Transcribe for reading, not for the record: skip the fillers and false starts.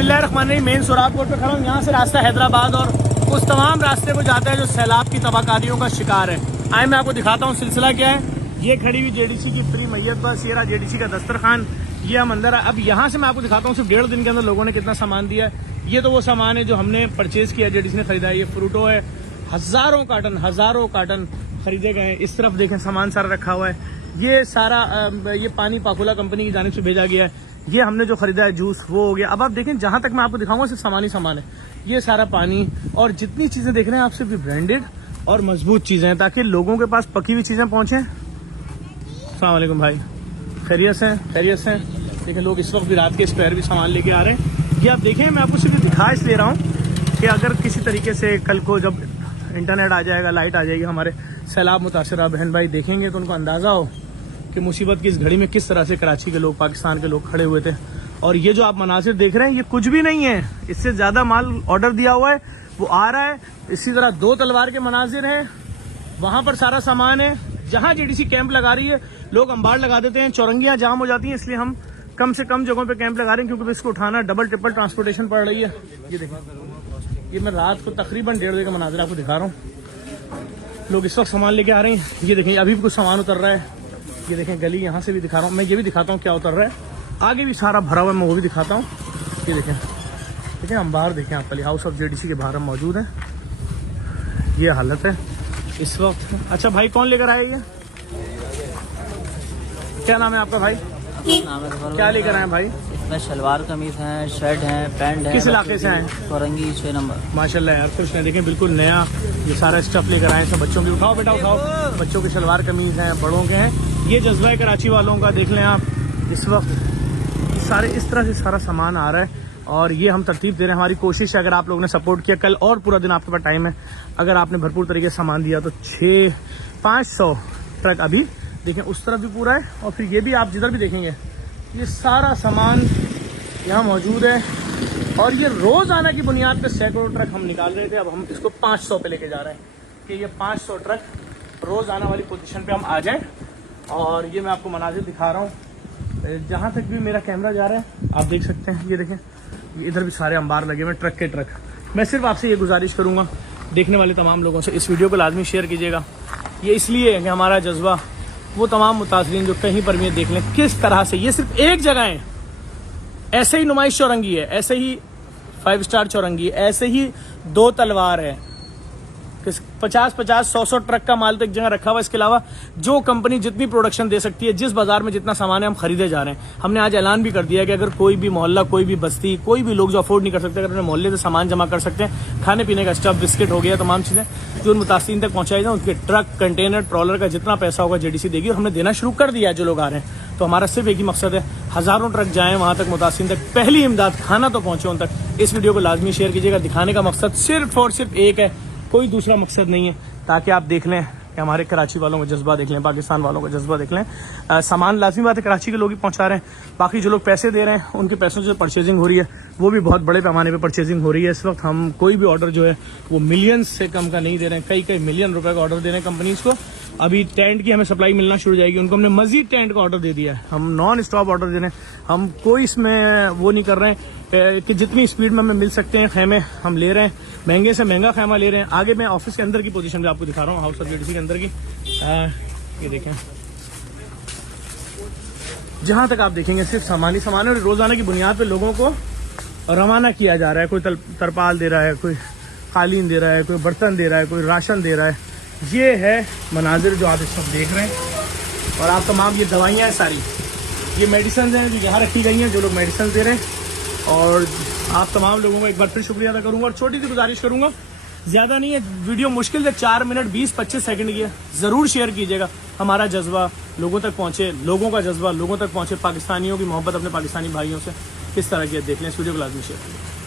बिस्मिल्लाहिर्रहमानिर्रहीम। मेन सोराबकोट पे खड़ा हूँ। यहाँ से रास्ता हैदराबाद और उस तमाम रास्ते को जाता है जो सैलाब की तबाहकारियों का शिकार है। आए मैं आपको दिखाता हूँ सिलसिला क्या है। ये खड़ी हुई जेडीसी की फ्री मैयत बस, ये रहा जेडीसी का दस्तरखान, ये हम अंदर है। अब यहाँ से मैं आपको दिखाता हूँ सिर्फ 1.5 दिन के अंदर लोगों ने कितना सामान दिया है। ये तो वो सामान है जो हमने परचेज किया, जेडीसी ने खरीदा है। ये फ्रूटो है, हजारों कार्टन खरीदे गए हैं। इस तरफ देखें सामान सारा रखा हुआ है। ये सारा ये पानी पाकुला कंपनी की जानिब से भेजा गया है। ये हमने जो खरीदा है जूस वो हो गया। अब आप देखें जहां तक मैं आपको दिखाऊंगा सिर्फ सामान ही सामान है। ये सारा पानी और जितनी चीजें देख रहे हैं आप सिर्फ ब्रांडेड और मजबूत चीजें हैं ताकि लोगों के पास पकी हुई चीजें पहुंचे। अस्सलाम वालेकुम भाई, खैरियत से देखिए लोग इस वक्त भी रात के स्पेयर भी सामान लेके आ रहे हैं। ये आप देखें, मैं आपको सिर्फ दिखा इसलिए रहा हूँ कि अगर किसी तरीके से कल को जब इंटरनेट आ जाएगा, लाइट आ जाएगी, हमारे सैलाब मुतासरा बहन भाई देखेंगे तो उनको अंदाजा हो कि मुसीबत की इस घड़ी में किस तरह से कराची के लोग, पाकिस्तान के लोग खड़े हुए थे। और ये जो आप मनाजिर देख रहे हैं ये कुछ भी नहीं है, इससे ज्यादा माल ऑर्डर दिया हुआ है वो आ रहा है। इसी तरह 2 तलवार के मनाजिर हैं, वहां पर सारा सामान है। जहां जेडीसी कैंप लगा रही है लोग अंबार लगा देते हैं, चौरंगियां जाम हो जाती हैं, इसलिए हम कम से कम जगहों पे कैंप लगा रहे हैं क्योंकि इसको उठाना डबल ट्रिपल ट्रांसपोर्टेशन पड़ रही है। ये देखिए, ये मैं रात को तकरीबन 1.5 बजे का मनाजिर आपको दिखा रहा हूँ। लोग इस वक्त सामान लेके आ रहे हैं। ये देखें अभी भी कुछ सामान उतर रहा है। ये देखें गली यहाँ से भी दिखा रहा हूँ मैं, ये भी दिखाता हूँ क्या उतर रहा है। आगे भी सारा भरा हुआ है, मैं वो भी दिखाता हूँ। ये देखें अंबार देखें आप, पहले हाउस ऑफ जेडीसी के बाहर हम मौजूद हैं। ये हालत है इस वक्त। अच्छा भाई कौन लेकर आए ये, क्या नाम है आपका भाई? नाम है क्या लेकर आए भाई? इसमें शलवार कमीज हैं, शर्ट हैं, पैंट है। किस इलाके से आए? फौरंगी 6 नंबर। माशाल्लाह यार खुश हैं, देखें बिल्कुल नया ये सारा स्टफ लेकर आए हैं। बच्चों के उठाओ बेटा उठाओ, बच्चों के शलवार कमीज हैं, बड़ों के हैं। ये जज्बा है कराची वालों का, देख लें आप इस वक्त सारे इस तरह से सारा सामान आ रहा है और ये हम तरतीब दे रहे हैं। हमारी कोशिश है अगर आप लोगों ने सपोर्ट किया, कल और पूरा दिन आपके पास टाइम है, अगर आपने भरपूर तरीके से सामान दिया तो 500 ट्रक अभी देखें उस तरफ भी पूरा है। और फिर ये भी आप जिधर भी देखेंगे ये सारा सामान यहाँ मौजूद है। और ये रोजाना की बुनियाद पे सैकड़ों ट्रक हम निकाल रहे थे, अब हम इसको 500 पे लेके जा रहे हैं कि ये 500 ट्रक रोजाना वाली पोजीशन पे हम आ जाएं। और ये मैं आपको मनाजिर दिखा रहा हूँ, जहाँ तक भी मेरा कैमरा जा रहा है आप देख सकते हैं। ये देखें ये इधर भी सारे अंबार लगे हुए ट्रक के ट्रक। मैं सिर्फ आपसे ये गुजारिश करूँगा देखने वाले तमाम लोगों से, इस वीडियो को लाजमी शेयर कीजिएगा। ये इसलिए है कि हमारा जज्बा वो तमाम मुतासरीन जो कहीं पर भी देख लें किस तरह से, ये सिर्फ एक जगह है, ऐसे ही नुमाइश चौरंगी है, ऐसे ही 5 स्टार चौरंगी है, ऐसे ही 2 तलवार है। 50-50, 100-100 ट्रक का माल तो एक जगह रखा हुआ। इसके अलावा जो कंपनी जितनी प्रोडक्शन दे सकती है, जिस बाजार में जितना सामान है हम खरीदे जा रहे हैं। हमने आज ऐलान भी कर दिया कि अगर कोई भी मोहल्ला, कोई भी बस्ती, कोई भी लोग जो अफोर्ड नहीं कर सकते, अगर अपने मोहल्ले से सामान जमा कर सकते हैं, खाने पीने का स्टफ, बिस्किट हो गया, तमाम चीजें जो मुतासिरीन तक पहुंचाई जाए, उनके ट्रक, कंटेनर, ट्रॉलर का जितना पैसा होगा जेडीसी देगी और हमने देना शुरू कर दिया है जो लोग आ रहे हैं। तो हमारा सिर्फ एक ही मकसद है, हजारों ट्रक जाएं वहां तक, मुतासिरीन तक पहली इमदाद, खाना तो पहुंचे उन तक। इस वीडियो को लाजमी शेयर कीजिएगा। दिखाने का मकसद सिर्फ और सिर्फ एक है, कोई दूसरा मकसद नहीं है, ताकि आप देख लें कि हमारे कराची वालों का जज्बा देख लें, पाकिस्तान वालों का जज्बा देख लें। सामान लाजमी बात है कराची के लोग ही पहुंचा रहे हैं, बाकी जो लोग पैसे दे रहे हैं उनके पैसों से परचेजिंग हो रही है, वो भी बहुत बड़े पैमाने पे परचेजिंग हो रही है। इस वक्त हम कोई भी ऑर्डर जो है वो मिलियंस से कम का नहीं दे रहे हैं, कई मिलियन रुपए का ऑर्डर दे रहे हैं कंपनीज को। अभी टेंट की हमें सप्लाई मिलना शुरू हो जाएगी, उनको हमने मजीद टेंट का ऑर्डर दे दिया है। हम नॉन स्टॉप ऑर्डर दे रहे हैं, हम कोई इसमें वो नहीं कर रहे हैं कि जितनी स्पीड में हमें मिल सकते हैं खेमे हम ले रहे हैं, महंगे से महंगा खेमा ले रहे हैं। आगे मैं ऑफिस के अंदर की पोजीशन भी आपको दिखा रहा हूँ, हाउस ऑफ जेडीसी के अंदर की। ये देखें जहां तक आप देखेंगे सिर्फ सामान ही सामान है और रोजाना की बुनियाद पे लोगों को रवाना किया जा रहा है। कोई तरपाल दे रहा है, कोई कालीन दे रहा है, कोई बर्तन दे रहा है, कोई राशन दे रहा है। ये है मनाजिर जो आप इस वक्त देख रहे हैं। और आप तमाम ये दवाइयाँ हैं सारी, ये मेडिसिन हैं जो यहाँ रखी गई हैं, जो लोग मेडिसिन दे रहे हैं। और आप तमाम लोगों को एक बार फिर शुक्रिया अदा करूंगा और छोटी सी गुजारिश करूंगा, ज्यादा नहीं है, वीडियो मुश्किल से 4 मिनट 20-25 सेकंड की है, जरूर शेयर कीजिएगा। हमारा जज्बा लोगों तक पहुंचे, लोगों का जज्बा लोगों तक पहुंचे, पाकिस्तानियों की मोहब्बत अपने पाकिस्तानी भाइयों से किस तरह की है देख लें। इस वीडियो को लाजमी शेयर करें।